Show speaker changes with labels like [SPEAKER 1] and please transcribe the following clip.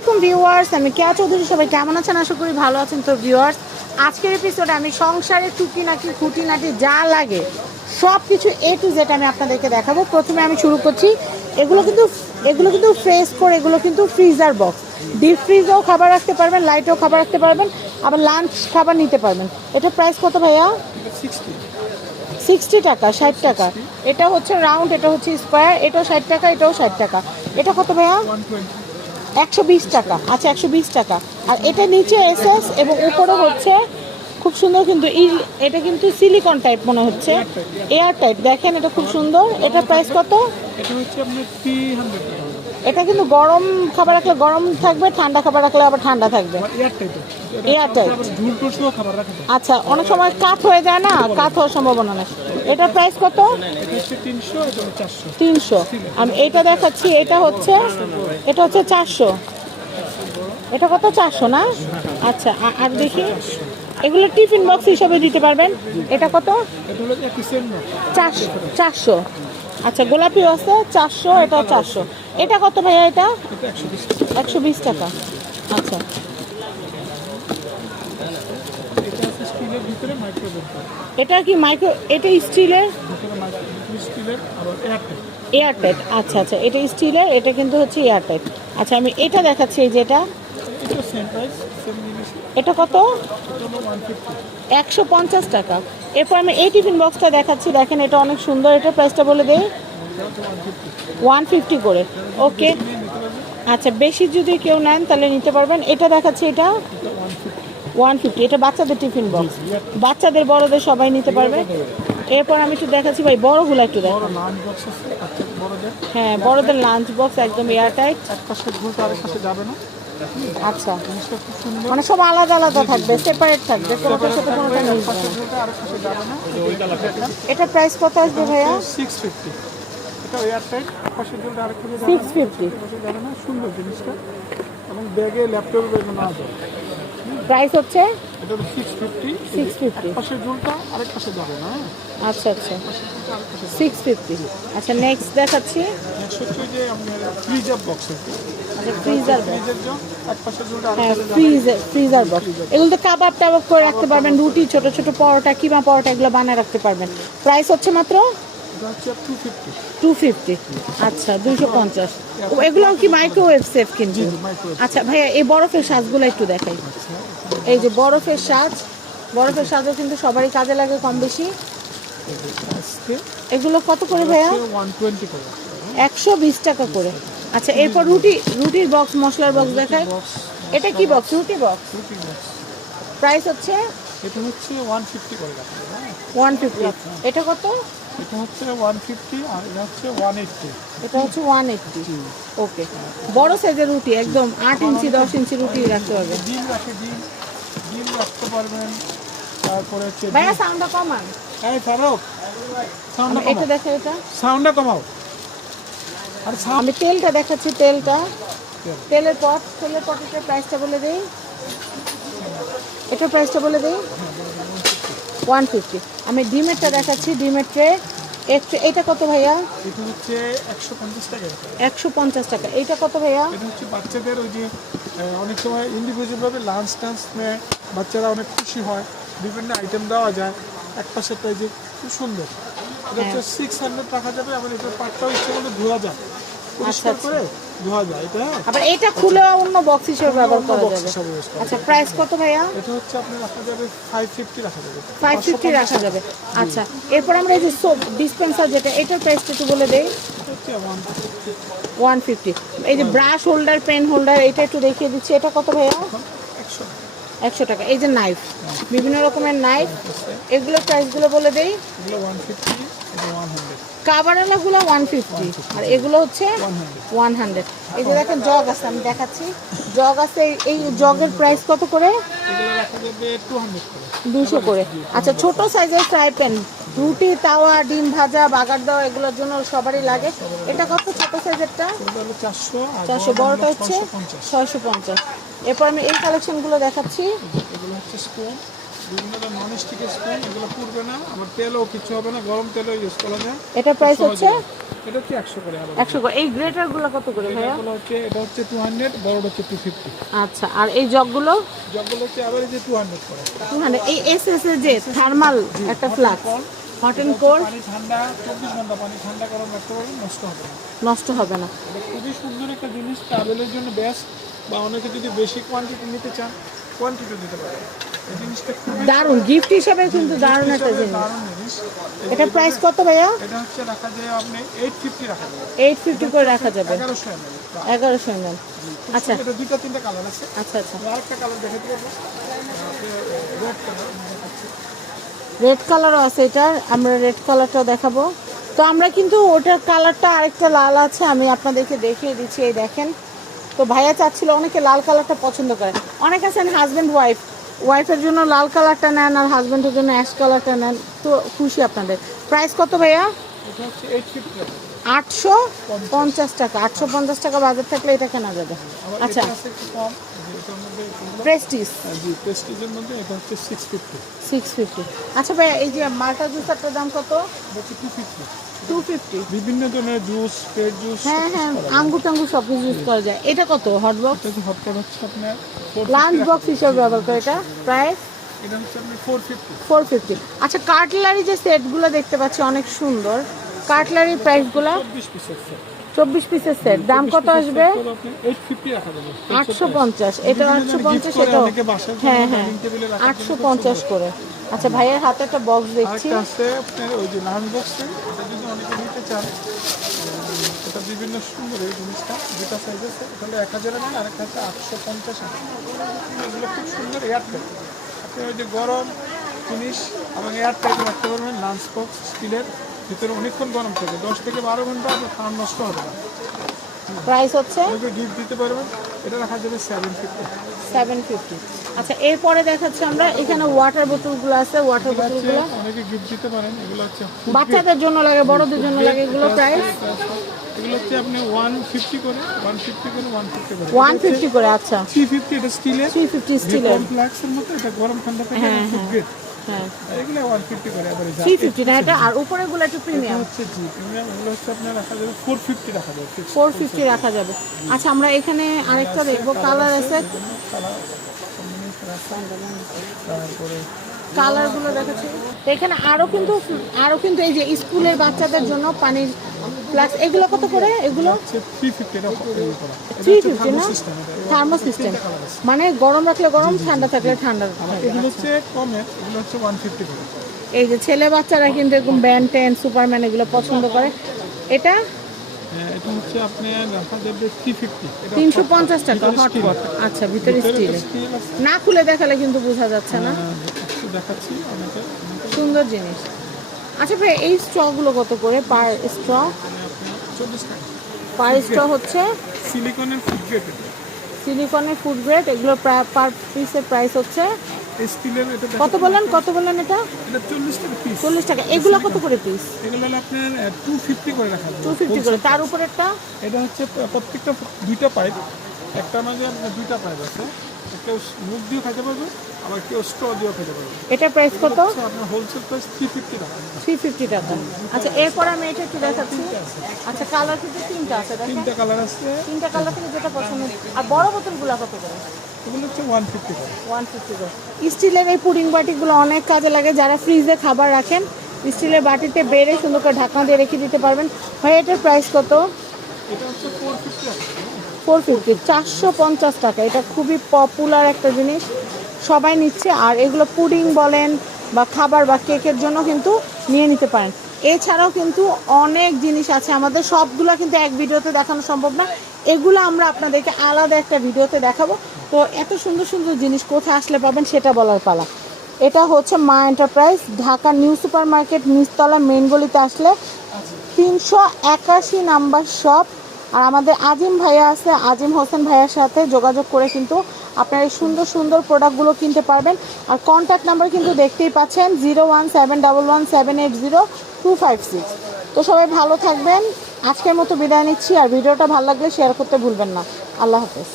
[SPEAKER 1] আসসালামাইকুম ভিউয়ার্স আমি কেয়া চৌধুরী সবাই কেমন আছেন? আশা করি ভালো আছেন। তো ভিউয়ার্স আজকের এপিসোডে আমি সংসারে টুকি নাকি খুঁটি নাকি যা লাগে সব কিছু এ টু জেড আমি আপনাদেরকে দেখাবো। প্রথমে আমি শুরু করছি এগুলো কিন্তু এগুলো কিন্তু ফ্রেশ করে এগুলো কিন্তু ফ্রিজার বক্স ডিপ ফ্রিজেও খাবার রাখতে পারবেন লাইটেও খাবার রাখতে পারবেন আবার লাঞ্চ খাবার নিতে পারবেন। এটা প্রাইস কত ভাইয়া? সিক্সটি টাকা ষাট টাকা। এটা হচ্ছে রাউন্ড এটা হচ্ছে স্কোয়ার এটাও ষাট টাকা এটাও ষাট টাকা। এটা কত ভাইয়া? একশো বিশ টাকা আচ্ছা একশো বিশ টাকা। আর এটা নিচে এসএস এবং উপরে হচ্ছে খুব সুন্দর কিন্তু এটা কিন্তু সিলিকন টাইপ মনে হচ্ছে। এয়ার টাইপ দেখেন এটা খুব সুন্দর। এটা প্রাইস কত?
[SPEAKER 2] এটা হচ্ছে আপনার থ্রি হান্ড্রেড
[SPEAKER 1] এটা কিন্তু গরম খাবার রাখলে গরম থাকবে ঠান্ডা খাবার রাখলে আবার ঠান্ডা থাকবে। আচ্ছা অনেক সময় কাত হয়ে যায় না কাত হওয়ার সম্ভাবনা নেই। এটার প্রাইস কত?
[SPEAKER 2] তিনশো
[SPEAKER 1] আমি এটা দেখাচ্ছি এটা হচ্ছে এটা হচ্ছে চারশো। এটা কত? চারশো না? আচ্ছা আর দেখি। এগুলো টিফিন বক্স হিসাবে দিতে পারবেন। এটা কত? চারশো চারশো। আচ্ছা গোলাপিও আছে, চারশো এটা চারশো। এটা কত ভাইয়া এটা?
[SPEAKER 2] একশো বিশ
[SPEAKER 1] টাকা। আচ্ছা।
[SPEAKER 2] এটা
[SPEAKER 1] কি মাইক্রো, এটা স্টিলের? এয়ারটাইট। আচ্ছা আচ্ছা এটা স্টিলের, এটা কিন্তু হচ্ছে এয়ারটাইট। আচ্ছা আমি এটা দেখাচ্ছি, এই যেটা
[SPEAKER 2] এটা
[SPEAKER 1] কত? একশো পঞ্চাশ টাকা। এরপর আমি এই টিফিন বক্সটা দেখাচ্ছি। দেখেন এটা অনেক সুন্দর। এটা প্রাইসটা বলে
[SPEAKER 2] হচ্ছে ওয়ান ফিফটি
[SPEAKER 1] করে। ওকে। আচ্ছা বেশি যদি কেউ নেন তাহলে নিতে পারবেন। এটা দেখাচ্ছি এটা?
[SPEAKER 2] One fifty.
[SPEAKER 1] এটা বাচ্চাদের টিফিন বক্স। বাচ্চাদের বড়দের সবাই নিতে পারবে। এরপর আমি একটু দেখাচ্ছি ভাই বড়গুলো একটু দেখো
[SPEAKER 2] বড়দের।
[SPEAKER 1] হ্যাঁ বড়দের লাঞ্চ বক্স একদম এয়ারটাইট
[SPEAKER 2] এক পাশে ঝুলটা আরেক পাশে যাবে না?
[SPEAKER 1] আচ্ছা। মানে সব আলাদা আলাদা থাকবে সেপারেট থাকবে এটা প্রাইস কত আসবে ভাইয়া
[SPEAKER 2] সিক্স ফিফটি
[SPEAKER 1] সিক্স ফিফটি
[SPEAKER 2] সুন্দর জিনিসটা এবং ল্যাপটপে
[SPEAKER 1] প্রাইস হচ্ছে?
[SPEAKER 2] এটা হলো সিক্স ফিফটি
[SPEAKER 1] সিক্স ফিফটি
[SPEAKER 2] পাশে ঝুলটা আরেক পাশে না?
[SPEAKER 1] আচ্ছা আচ্ছা।
[SPEAKER 2] পাশে ঝুলটা আরেক পাশে
[SPEAKER 1] সিক্স ফিফটি আচ্ছা নেক্সট দেখাচ্ছি।
[SPEAKER 2] হচ্ছে যে ফ্রিজার বক্স
[SPEAKER 1] আচ্ছা ফ্রিজার
[SPEAKER 2] ফ্রিজের
[SPEAKER 1] বক্স এগুলোতে কাবাব টাবাব করে রাখতে পারবেন রুটি ছোট ছোট পরোটা কিমা পরোটা এগুলো বানিয়ে রাখতে পারবেন। প্রাইস হচ্ছে মাত্র?
[SPEAKER 2] টু ফিফটি
[SPEAKER 1] আচ্ছা দুইশো পঞ্চাশ। এগুলো কি মাইক্রোওয়েভ সেফ কিন্তু? আচ্ছা ভাইয়া এই বরফের সাজগুলো একটু দেখাই। এই যে বরফের সাজ বরফের সাজও কিন্তু সবারই কাজে লাগে কম বেশি। এগুলো কত করে ভাইয়া?
[SPEAKER 2] ওয়ান টোয়েন্টি করে।
[SPEAKER 1] একশো বিশ টাকা করে। আচ্ছা এরপর রুটি রুটির বক্স মশলার বক্স দেখায় এটা কি বক্স রুটি বক্স প্রাইস হচ্ছে?
[SPEAKER 2] এটা হচ্ছে ওয়ান ফিফটি করে রাখা যাবে,
[SPEAKER 1] ওয়ান ফিফটি এটা কত?
[SPEAKER 2] এটা হচ্ছে ওয়ান ফিফটি আর এটা হচ্ছে ওয়ান এইটটি
[SPEAKER 1] এটা হচ্ছে ওয়ান এইটটি ওকে বড় সাইজের রুটি একদম আট ইঞ্চি দশ ইঞ্চি রুটি রাখতে হবে।
[SPEAKER 2] ডিম রাখে ডিম ডিম রাখতে পারবেন। তারপরে হচ্ছে
[SPEAKER 1] ভাইয়া সাউন্ডটা কমান।
[SPEAKER 2] এই ফারুক সাউন্ডটা
[SPEAKER 1] এটা
[SPEAKER 2] কমাও।
[SPEAKER 1] দেখো এটা।
[SPEAKER 2] সাউন্ডটা কমাও। আর
[SPEAKER 1] আমি তেলটা দেখাচ্ছি তেলটা। তেলের পট তেলের পটের প্রাইসটা বলে দিই। এটার প্রাইসটা বলে দিই। ওয়ান ফিফটি আমি ডিমেরটা দেখাচ্ছি ডিমের ট্রে। একটু এটা কত ভাইয়া?
[SPEAKER 2] এটা হচ্ছে একশো পঞ্চাশ টাকা।
[SPEAKER 1] একশো পঞ্চাশ টাকা। এইটা কত ভাইয়া?
[SPEAKER 2] এটা হচ্ছে বাচ্চাদের ওই যে অনেক সময় ইন্ডিভিজুয়ালভাবে লাঞ্চ টাঞ্চ নেয় বাচ্চারা অনেক খুশি হয় বিভিন্ন আইটেম দেওয়া যায়। এক পাশে এই যে খুব সুন্দর। এটা হচ্ছে সিক্স হান্ড্রেড রাখা যাবে আবার এটার পাটটাও ইচ্ছে করলে ধোয়া যায় পরিষ্কার
[SPEAKER 1] আচ্ছা।
[SPEAKER 2] করে ধোয়া যায় এটা হ্যাঁ?
[SPEAKER 1] আবার এটা খুলে অন্য বক্স হিসেবে ব্যবহার করা যাবে।
[SPEAKER 2] use করা
[SPEAKER 1] আচ্ছা প্রাইস কত ভাইয়া?
[SPEAKER 2] এটা হচ্ছে আপনার রাখা যাবে। রাখা যাবে।
[SPEAKER 1] রাখা যাবে আচ্ছা এরপর আমরা এই যে সোপ ডিসপেন্সার যেটা এটার প্রাইসটা একটু বলে দেই। এই যে ব্রাশ হোল্ডার পেন হোল্ডার এটা একটু দেখিয়ে দিচ্ছি। এটা কত ভাইয়া?
[SPEAKER 2] একশো।
[SPEAKER 1] একশো টাকা। এই যে নাইফ বিভিন্ন রকমের নাইফ এগুলোর প্রাইসগুলো বলে দেই। কাবারালাগুলো ওয়ান ফিফটি আর এগুলো হচ্ছে
[SPEAKER 2] ওয়ান হান্ড্রেড
[SPEAKER 1] এই যে দেখেন জগ আছে আমি দেখাচ্ছি। জগ আছে এই- জগের প্রাইস কত করে? দুশো করে। আচ্ছা ছোট সাইজের ফ্রাই প্যান রুটি তাওয়া ডিম ভাজা বাগার দেওয়া এগুলোর জন্য সবারই লাগে। এটা কত ছোট সাইজেরটা
[SPEAKER 2] চারশো
[SPEAKER 1] বড়টা হচ্ছে ছয়শো পঞ্চাশ। এরপর আমি এই কালেকশনগুলো দেখাচ্ছি।
[SPEAKER 2] এগুলো হচ্ছে বিভিন্ন স্পুন এগুলো পুড়বে না। আমার তেলও কিছু হবে না গরম তেলও ইউজ করা যায়।
[SPEAKER 1] এটা প্রাইস হচ্ছে?
[SPEAKER 2] এটা হচ্ছে একশো করে আবার
[SPEAKER 1] একশো করে। এই গ্রেটারগুলো কত করে ভাইয়া?
[SPEAKER 2] এগুলো হচ্ছে এটা হচ্ছে বড়টা হচ্ছে
[SPEAKER 1] আচ্ছা আর এই জগগুলো?
[SPEAKER 2] জগগুলো হচ্ছে আবার এই যে করে।
[SPEAKER 1] এই এর যে থার্মাল একটা ফ্লাক্স হট অ্যান্ড কোল্ড
[SPEAKER 2] পানি ঠান্ডা ঘণ্টা পানি ঠান্ডা গরম রাখতে পারবেন নষ্ট হবে না।
[SPEAKER 1] নষ্ট হবে না।
[SPEAKER 2] এটা খুবই সুন্দর একটা জিনিস ট্রাভেলের জন্য বেস্ট বা অনেকে যদি বেশি কোয়ান্টিটি নিতে চান কোয়ান্টিটি দিতে পারেন। খুবই
[SPEAKER 1] দারুণ গিফট হিসাবে কিন্তু দারুণ একটা জিনিস। এটা প্রাইস কত ভাইয়া?
[SPEAKER 2] এটা হচ্ছে রাখা যায় আপনি এইট ফিফটি রাখা যাবে।
[SPEAKER 1] করে রাখা যাবে।
[SPEAKER 2] এগারোশো এম
[SPEAKER 1] এগারোশো এম আচ্ছা।
[SPEAKER 2] এটা দুইটা তিনটা কালার আছে।
[SPEAKER 1] আচ্ছা আচ্ছা।
[SPEAKER 2] আরেকটা কালার দেখাতে পারব। রেড
[SPEAKER 1] রেড কালারও আছে এটার। আমরা রেড কালারটাও দেখাবো। তো আমরা কিন্তু ওটার কালারটা আরেকটা লাল আছে আমি আপনাদেরকে দেখিয়ে দিচ্ছি এই দেখেন। তো ভাইয়া চাচ্ছিল অনেকে লাল কালারটা পছন্দ করে। অনেক আছেন হাজব্যান্ড ওয়াইফ ওয়াইফের জন্য লাল কালারটা নেন আর হাজব্যান্ডের জন্য অ্যাশ কালারটা নেন। তো খুশি আপনাদের। প্রাইস কত ভাইয়া? আটশো পঞ্চাশ টাকা। আটশো পঞ্চাশ টাকা বাজার থাকলে এটা কেনা যাবে।
[SPEAKER 2] আবার
[SPEAKER 1] আচ্ছা। প্রেস্টিজ
[SPEAKER 2] প্রেস্টিজের মধ্যে এটা হচ্ছে সিক্স ফিফটি
[SPEAKER 1] সিক্স ফিফটি আচ্ছা ভাইয়া এই যে মাল্টা জুসারটার দাম কত?
[SPEAKER 2] টু ফিফটি বিভিন্ন ধরনের জুস ফ্রেড জুস
[SPEAKER 1] হ্যাঁ হ্যাঁ আঙ্গুর টাঙ্গুর সব কিছু ইউজ করা যায়। এটা কত? হট বক্স
[SPEAKER 2] এটা হচ্ছে হটপট হচ্ছে আপনার
[SPEAKER 1] লাঞ্চ বক্স হিসেবে ব্যবহার করে এটা। প্রায়
[SPEAKER 2] এটা হচ্ছে আপনি ফোর ফিফটি
[SPEAKER 1] ফোর ফিফটি আচ্ছা কাটলারি যে সেটগুলো দেখতে পাচ্ছি অনেক সুন্দর। কাটলারি প্রাইসগুলো
[SPEAKER 2] চব্বিশ পিসের সেট
[SPEAKER 1] চব্বিশ পিসের সেট দাম কত আসবে?
[SPEAKER 2] রাখা যাবে
[SPEAKER 1] আটশো পঞ্চাশ। এটা আটশো পঞ্চাশ এটাও হ্যাঁ হ্যাঁ। আটশো পঞ্চাশ করে। আচ্ছা ভাইয়ের হাতে একটা বক্স দেখছি।
[SPEAKER 2] আছে আপনার ওই যে লাঞ্চ বক্সে এটা যদি অনেকে নিতে চান এটা বিভিন্ন সুন্দর এই জিনিসটা দুটা সাইজ আছে তাহলে এক হাজার আর আরেকটা হচ্ছে আটশো পঞ্চাশ এগুলো খুব সুন্দর এয়ারটেল আপনি ওই যে গরম জিনিস এবং এয়ারটেল রাখতে পারবেন লাঞ্চ বক্স স্টিলের ভিতরে অনেকক্ষণ গরম থাকে। দশ থেকে বারো ঘণ্টা আপনার খাওয়ার নষ্ট হবে না।
[SPEAKER 1] প্রাইস হচ্ছে
[SPEAKER 2] গিফট দিতে পারবেন? এটা
[SPEAKER 1] আচ্ছা এরপরে দেখাচ্ছি আমরা এখানে ওয়াটার বোতলগুলো আছে ওয়াটার বোতলগুলো
[SPEAKER 2] অনেকে গিফট দিতে পারেন এগুলো হচ্ছে
[SPEAKER 1] বাচ্চাদের জন্য লাগে বড়দের জন্য লাগে এগুলো প্রাইস
[SPEAKER 2] এগুলো হচ্ছে আপনি ওয়ান ফিফটি করে ওয়ান ফিফটি করে ওয়ান ফিফটি করে।
[SPEAKER 1] ওয়ান ফিফটি করে আচ্ছা।
[SPEAKER 2] থ্রি ফিফটি এটা স্টিলের
[SPEAKER 1] থ্রি ফিফটি স্টিলের
[SPEAKER 2] কমপ্লেক্সের মতো এটা গরম ঠান্ডা থাকে ফুড গ্রেড
[SPEAKER 1] হ্যাঁ
[SPEAKER 2] এগুলো করে এবারে
[SPEAKER 1] না এটা আর উপরেগুলো একটু প্রিমিয়াম
[SPEAKER 2] হচ্ছে জি প্রিমিয়াম এগুলো হচ্ছে আপনার রাখা যাবে রাখা
[SPEAKER 1] রাখা আচ্ছা আমরা এখানে আরেকটা দেখব কালার আছে
[SPEAKER 2] কালার তারপরে
[SPEAKER 1] কালারগুলো দেখাচ্ছি। তো এখানে আরও কিন্তু আরও কিন্তু এই যে স্কুলের বাচ্চাদের জন্য পানির প্লাস এগুলো কত করে? এগুলো?
[SPEAKER 2] থ্রি ফিফটি
[SPEAKER 1] না? থার্মো সিস্টেম মানে গরম রাখলে গরম ঠান্ডা থাকলে ঠান্ডা এই যে ছেলে বাচ্চারা কিন্তু এরকম ব্যান টেন সুপারম্যান এগুলো পছন্দ করে। এটা?
[SPEAKER 2] হ্যাঁ, এটা হচ্ছে আপনার
[SPEAKER 1] তিনশো পঞ্চাশ টাকা হটপট আচ্ছা ভিতরে স্টিল না খুলে দেখালে কিন্তু বোঝা যাচ্ছে না।
[SPEAKER 2] হ্যাঁ, দেখাচ্ছি অনেকে
[SPEAKER 1] সুন্দর জিনিস। আচ্ছা ভাই এই স্ট্রগুলো কত করে পার স্ট্র?
[SPEAKER 2] চল্লিশ টাকা।
[SPEAKER 1] পার স্ট্র হচ্ছে?
[SPEAKER 2] সিলিকনের ফুড গ্রেড
[SPEAKER 1] সিলিকনের ফুড গ্রেড এগুলো পার পিসের প্রাইস হচ্ছে?
[SPEAKER 2] স্টিলের এটা
[SPEAKER 1] কত বললেন কত বললেন এটা?
[SPEAKER 2] এটা চল্লিশ টাকা পিস
[SPEAKER 1] চল্লিশ টাকা। এগুলো কত করে পিস
[SPEAKER 2] এগুলো আপনার টু ফিফটি করে রাখা যাবে।
[SPEAKER 1] টু ফিফটি করে। তার উপরেরটা?
[SPEAKER 2] এটা হচ্ছে প্রত্যেকটা দুইটা পাইপ একটা মাঝে দুইটা পাইপ আছে। কেউ মুখ দিয়ে খেতে পারবে আবার কেউ স্ট্র দিয়েও খেতে পারবে।
[SPEAKER 1] এটার প্রাইস কত?
[SPEAKER 2] আপনার হোলসেল প্রাইস থ্রি ফিফটি টাকা।
[SPEAKER 1] থ্রি ফিফটি টাকা। আচ্ছা এরপর আমি এটা একটু দেখাচ্ছি। আচ্ছা কালার কিন্তু তিনটা আছে
[SPEAKER 2] তিনটা কালার আছে।
[SPEAKER 1] তিনটা কালার থেকে যেটা পছন্দ। আর বড় বোতলগুলো কত করে?
[SPEAKER 2] এগুলো হচ্ছে ওয়ান ফিফটি করে।
[SPEAKER 1] ওয়ান ফিফটি করে। স্টিলের এই পুডিং বাটিগুলো অনেক কাজে লাগে। যারা ফ্রিজে খাবার রাখেন স্টিলের বাটিতে বেড়ে সুন্দর করে ঢাকনা দিয়ে রেখে দিতে পারবেন। ভাই এটার প্রাইস কত?
[SPEAKER 2] এটা হচ্ছে ফোর ফিফটি
[SPEAKER 1] ফোর ফিফটি, চারশো পঞ্চাশ টাকা। এটা খুবই পপুলার একটা জিনিস। সবাই নিচ্ছে, আর এগুলো পুডিং বলেন বা খাবার বা কেকের জন্য কিন্তু নিয়ে নিতে পারেন। এছাড়াও কিন্তু অনেক জিনিস আছে আমাদের, সবগুলো কিন্তু এক ভিডিওতে দেখানো সম্ভব না। এগুলো আমরা আপনাদেরকে আলাদা একটা ভিডিওতে দেখাবো। তো এত সুন্দর সুন্দর জিনিস কোথায় আসলে পাবেন সেটা বলার পালা। এটা হচ্ছে Maa enterprise Dhaka new super market নিচতলা মেন গলিতে আসলে তিনশো একাশি নাম্বার শপ। আর আমাদের আজিম ভাইয়া আছে, আজিম হোসেন ভাইয়ার সাথে যোগাযোগ করে কিন্তু আপনারা এই সুন্দর সুন্দর প্রোডাক্টগুলো কিনতে পারবেন। আর কন্ট্যাক্ট নাম্বার কিন্তু দেখতেই পাচ্ছেন, zero one seven one seven eight zero two five six. তো সবাই ভালো থাকবেন, আজকের মতো বিদায় নিচ্ছি, আর ভিডিওটা ভালো লাগলে শেয়ার করতে ভুলবেন না। আল্লাহ হাফেজ।